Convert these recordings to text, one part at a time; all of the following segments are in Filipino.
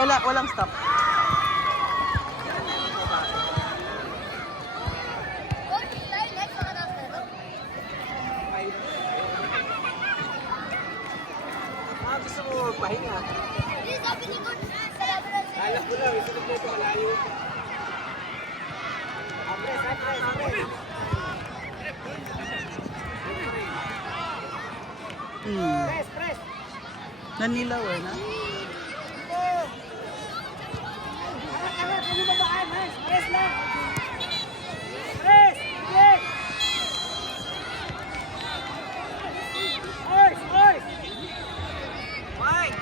walang stop. Gusto mo magpahinga? Alam ko lang, gusto ko ito malayo. Apres. Press. Nanilaw na. Angat, ano ba baan? Press lang. Press. Oys. Wide.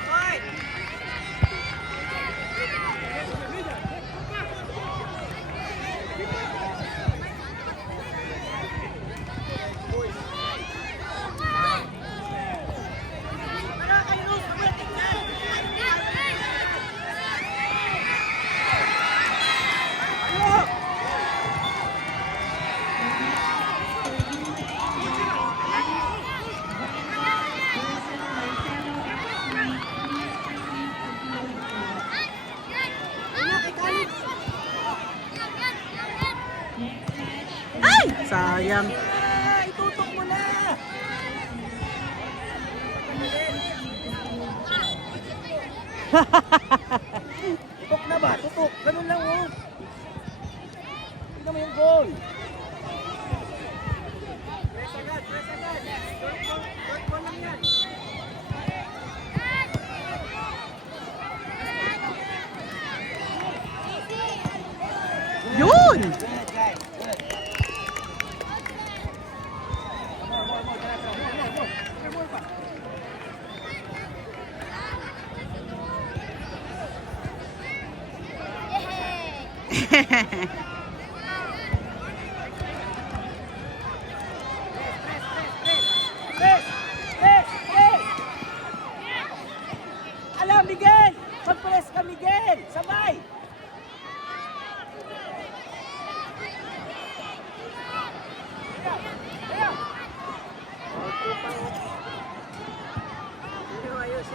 Ay! Sayang. Itutok mo na! Tutok na ba? Tutok. Ganun lang oh. Tignan mo yung goal. Press agad. Short goal lang yan. Yun! Press! Alam, Miguel! Mag-press ka, Miguel! Sabay!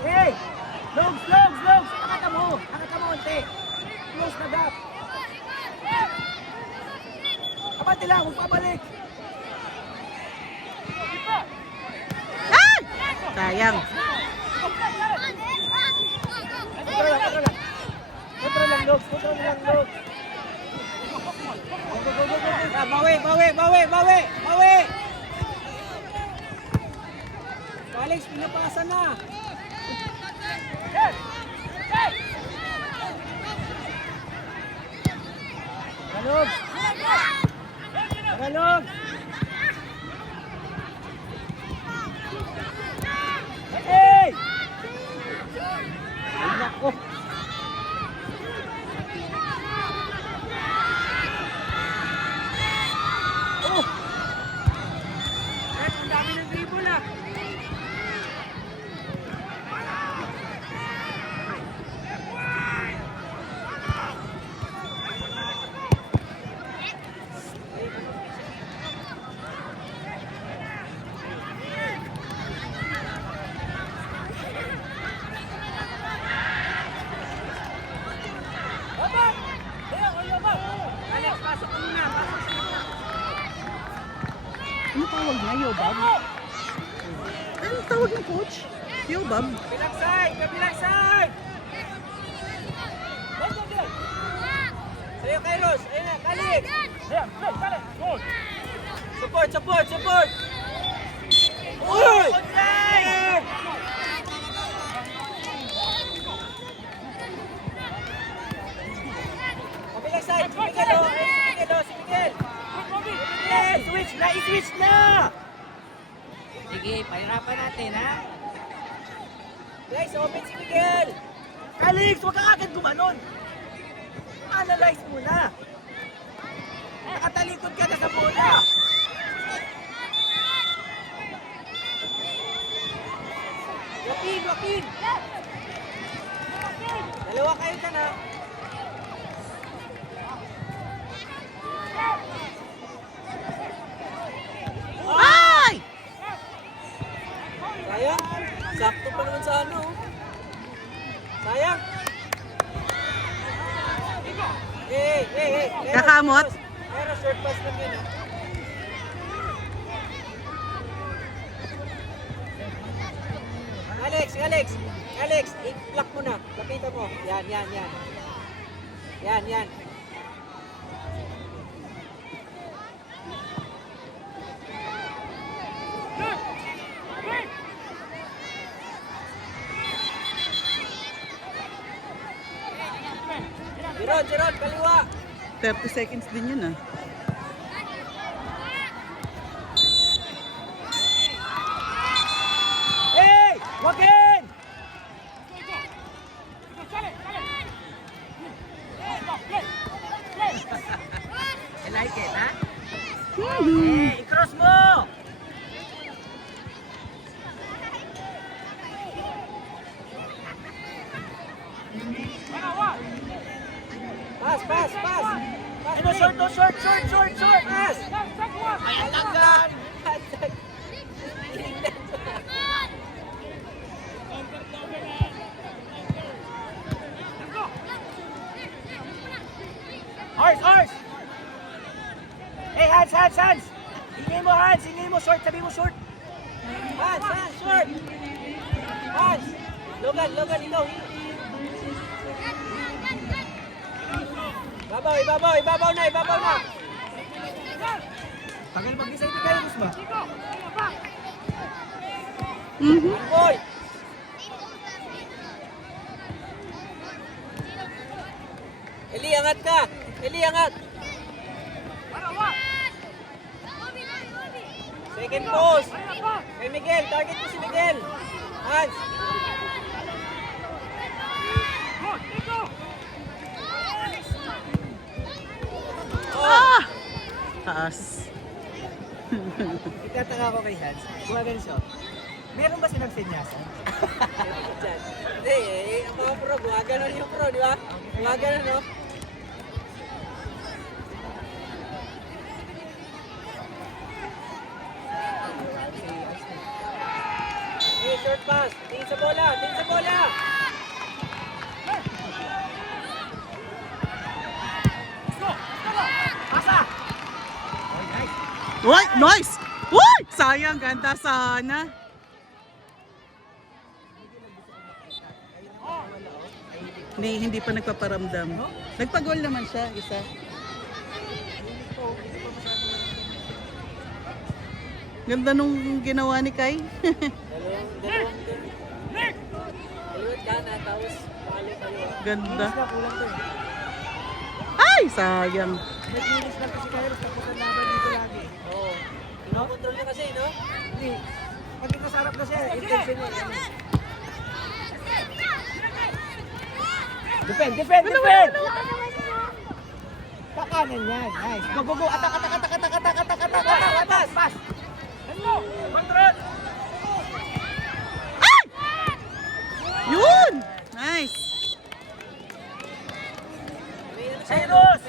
Hey! Logs! Nakata mo konti. Close na gap. Kapati lang, magpabalik. Ay! Sayang. Kontrol lang, Logs. Bawi! Alex, pinapasa na. Tagalog! Hey! Ay, nako. Oh! Ang dami ng dribble ah. Ano tawag niya? Yobab? Ano tawag ng coach? Yobab? Kabilang side! Sa'yo, Kairos! Ayun na, Kalik! Support! Uy! Kabilang side! Si Miguel! I-switch na! Sige, pahirapan natin, ha? Guys, open si Miguel! Calix, huwag kang agad gumanon! Analyze muna! Nakatalikod ka na sa bola! Joaquin! Dalawa kayo ka na! Ay! Sayang! Sakto pa naman sa ano. Sayang! Hey. Kakamot? Pero short pass lang yun, ha? Alex, i-block mo na. Lapitan mo. Yan. Yan. Jeron, kaliwa. 30 seconds din yun ah. Hey! Wagin! I like it, ha? Hey, i-cross mo! Pass! Ano, short! Pass! Ay, ang tanggal! Horse! Hey, hands! Ingay mo, short, sabi mo short. Hands, short! Hands! Logan, ikaw. Ibabaw na! Tagal mag-isa ito kayo, Guzma. Boy! Eli, angat ka! Second post! Kay Miguel, target mo si Miguel! Hans! Taas. Itataka ko kay Hans. Gumagano siya. Meron ba silang senyasan? Hindi, ang mga pro, gumagano yung pro, di ba? Gumagano, no? Hey, short pass. Tingin sa bola. Pasa! Uy, nice! Uy! Sayang, ganda sana. Hindi pa nagpaparamdam. Nagpagol naman siya, isa. Ganda nung ginawa ni Kai. Dalawang kaliwat kanan, tapos palo. Ganda. Kulang to. Ay, sayang. Nag-inis lang kasi Kairos, tapos ang laban dito lagi. Oo. Pinokontrol niya kasi, no? Hindi. Pag nasarap na siya, intention niya. Defend! Kakanan yan. Nice. Go. Atak. Pass. Control! Yun! Nice. Kairos!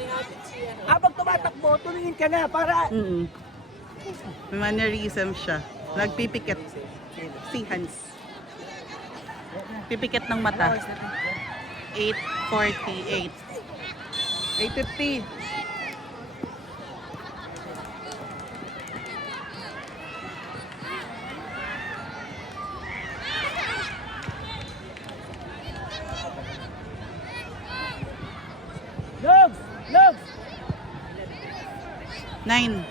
Habang tumatakbo, tumingin ka na para... May mannerism siya. Nagpipikit. Si Hans. Pipikit ng mata. 8:48. 8:50. Logs! 9.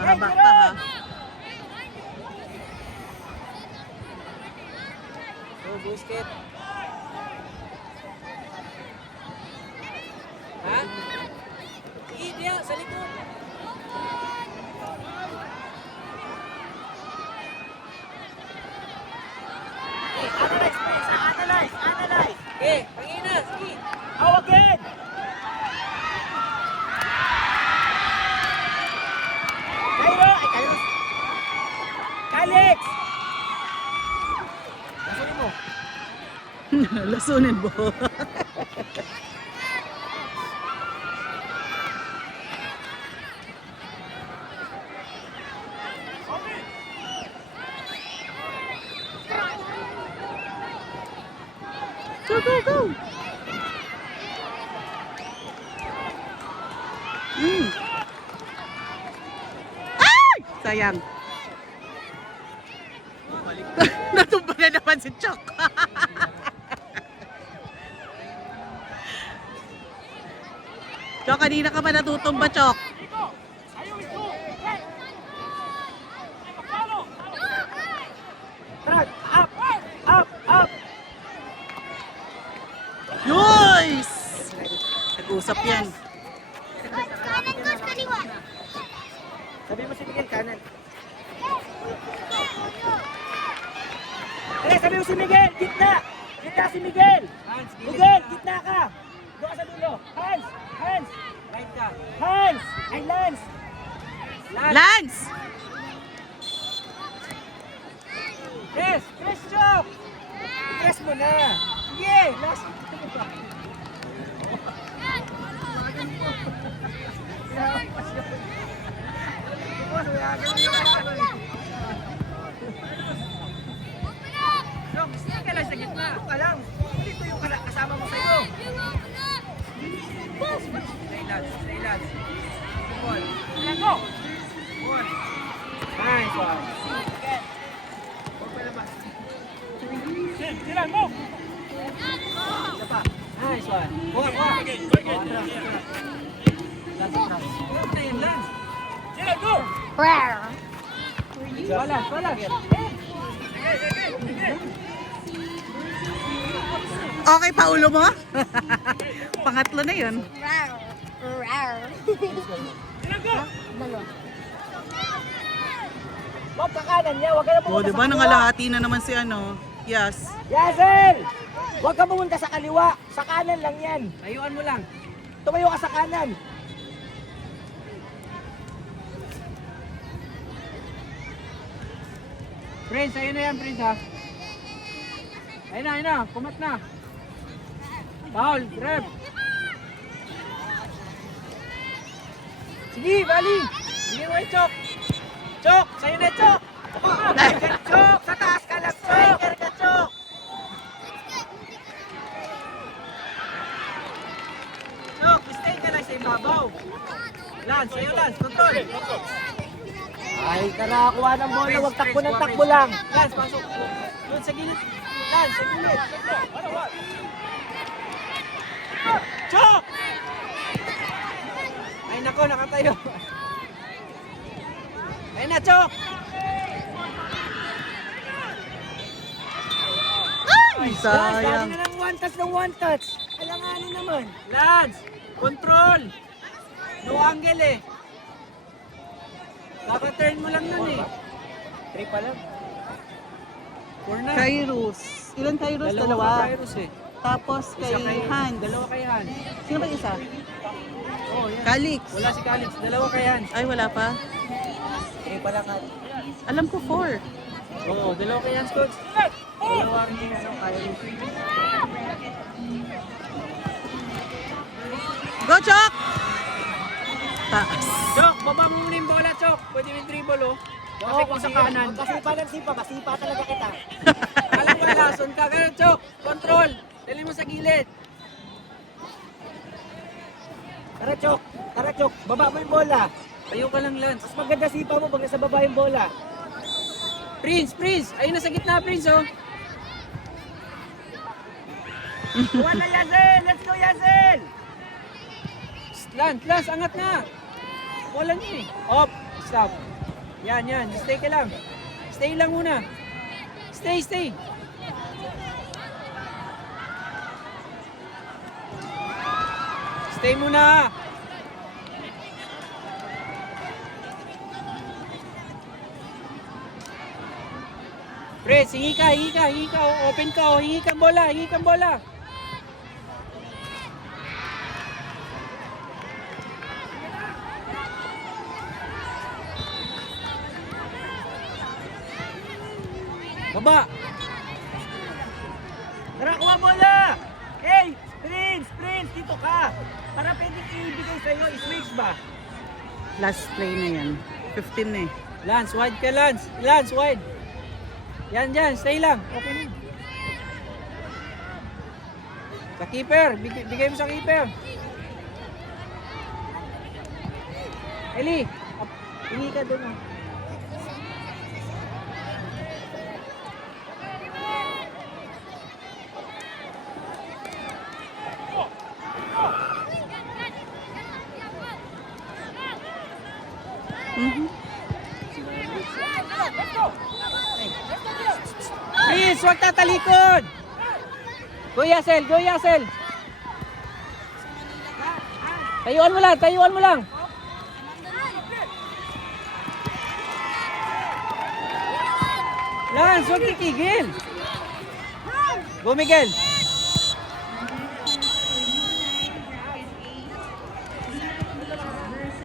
Mahaba pa ha. Busket. Ha? Sige, diya, sa likod. Analyze. Okay, pangina, sige. Hawagin! Kairos! Alex! Nasunin mo. Lasunin mo. Go, go, go! Ay! Sayang. Natumba na naman si Chok. Chok, kanina ka pa natutumba, Chok. Tara, up! Up! Up! Yoys! Nag-usap yan. Kanan ko, kaliwa. Sabi mo si Miguel, kanan. Eh, sabi mo si Miguel, gitna! Gitna si Miguel! Miguel, gitna ka! Doon ka sa dulo. Hans! Hans! Right ka. Hans! Ay, Lance! Lance! Chris! Chris, chop! I-press mo na! Sige! Last! Dok, stay ka lang sa gitna. Dito ka lang. Dito yung kasama mo sa'yo. Stay lads, stay lads. Ball. Ilan go? Ball. Nice one. Huwag pa labas. Ilan mo? Isa pa. Nice one. Huwag, huwag. Lance, Lance. Huwag na yun, Lance. Ilan go? Wala, wala. Okay pa ulo mo? Pangatlo na yun. Huwag ka kanan niya, huwag ka na O, pumunta di ba? sa kaliwa. Nangalahati na naman si ano. Yes. Yazel! Huwag ka pumunta sa kaliwa, sa kanan lang yan. Layuan mo lang. Tumayo ka sa kanan. Prince, ayun na yan, Prince ha. Ayun na, kumat na. Foul, grab. Sige, Bali! Sige, wait, Chok. Chok, sa'yo na, Chok. Chok! Sa taas ka lang, Chok! Striker ka, Chok! Chok, stay ka lang sa ibabaw. Lance, sa'yo, Lance, control. Ay, karakuha ng bola, huwag takbo ng takbo lang. Lance, pasok. Doon sa gilid. Lance, sa gilid. Chok! Ay, nako, nakatayo. Ayun na, Chok. Ay, Lance, sayang. dami na ng one touch. Alanganin naman. Lance, control. No angle eh. Kaka-turn mo lang nun eh. 3 pa lang. 4 na. Kairos. Ilan Kairos? Dalawa Dalawa. ka, Kairos eh. Tapos Isa kay Hans. Dalawa kay Han. Sino ba isa? Oh, yan. Calix. Wala si Calix. Dalawa kay Han. Ay, wala pa. 3 pa lang. Alam ko 4. Oo, dalawa kay Han, coach. Dalawa rin yung ano, Kairos. Go, Chok! Taas. Chok, baba mo muna yung bola, Chok. Pwede yung dribble, oh. Kasi kung sa kanan. Masipa ng sipa, masipa talaga kita. Alam ko lason ka. Ganun, Chok. Control. Dali mo sa gilid. Tara, Chok. Tara, Chok. Baba mo yung bola. Tayo ka lang, Lance. Mas maganda sipa mo pag nasa baba yung bola. Prince, Prince. Ayun na sa gitna, Prince, oh. Wala, Yazel! Let's go, Yazel! Lance, Lance, angat na. Wala niya eh. Op, stop. Yan, yan. Stay ka lang. Stay lang muna. Stay, stay. Stay muna. Fred, hingi ka, hingi ka, hingi ka. Open ka, oh. Hingi kang bola, hingi kang bola. Baba. Tara, kuha bola! Hey! Prince! Prince! Dito ka! Para pwedeng ibigay sa'yo, i-switch ba? Last play na yan. 15 na eh. Lance, wide ka, Lance. Lance, wide. Yan, yan. Stay lang. Okay na. Sa keeper. Bigay mo sa keeper. Eli, hingi ka doon. Oh. Mhm. Please, huwag tatalikod! Go Yasel, go Yasel! Tayuan mo lang, tayuan mo lang! Lance, huwag titigil! Go Miguel!